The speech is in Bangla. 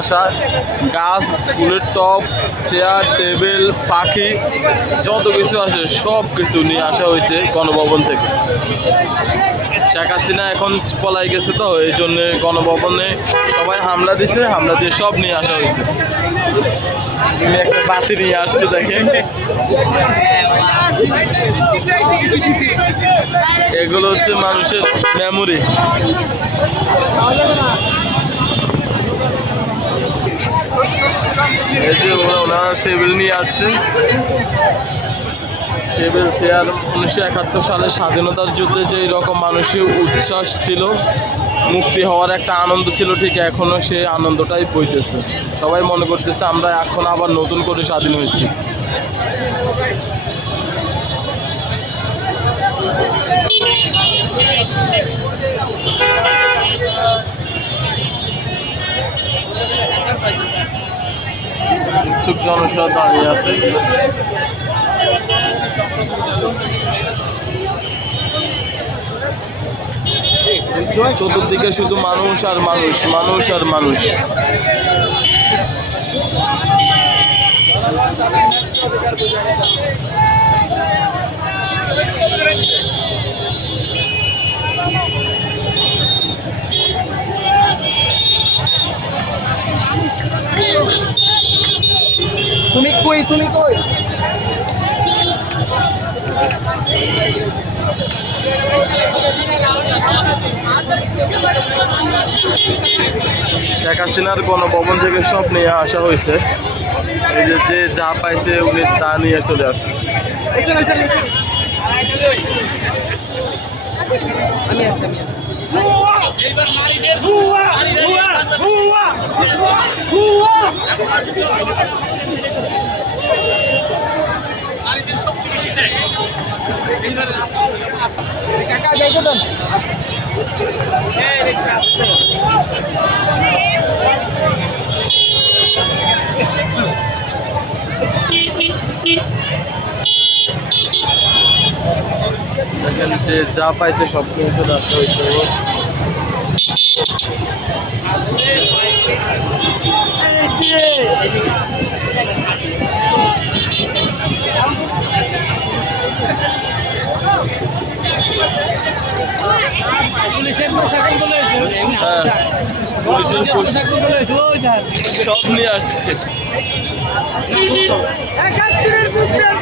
আসা, গাছ, ফুলের টপ চেয়ার, টেবিল, পাখি, যত কিছু আসে, সব কিছু নিয়ে আসা হয়েছে গণভবন থেকে। শেখ হাসিনা এখন পলাই গেছে তো, এই জন্য গণভবনে সবাই হামলা দিছে, হামলা দিয়ে সব নিয়ে আসা হয়েছে। একটা বাতি নিয়ে আসছি, দেখেন। এগুলো হচ্ছে মানুষের মেমোরি এই যে ওরা ওনারা টেবিল নিয়ে আসছে। টেবিল চেয়ার উনিশশো একাত্তর সালে স্বাধীনতার যুদ্ধে যে রকম মানুষের উচ্ছ্বাস ছিল, মুক্তি হওয়ার একটা আনন্দ ছিল, ঠিক এখনও সে আনন্দটাই বইতেছে। সবাই মনে করতেছে, আমরা এখন আবার নতুন করে স্বাধীন হয়েছি। ইচ্ছুক জনসভা দাঁড়িয়ে আছে। চতুর্দিকে শুধু মানুষ আর মানুষ মানুষ আর মানুষ। কই তুমি কই? শেখ হাসিনার গণভবন থেকে সব নিয়ে আসা হয়েছে। এই যে যে যা পাইছে উনি তা নিয়ে চলে আসছে। আমি আছি আমি আছি কাকা দেন যে পাইছে সব চলে আসা হয়েছে। সব নিয়ে আসছে একাত্তরের যুদ্ধের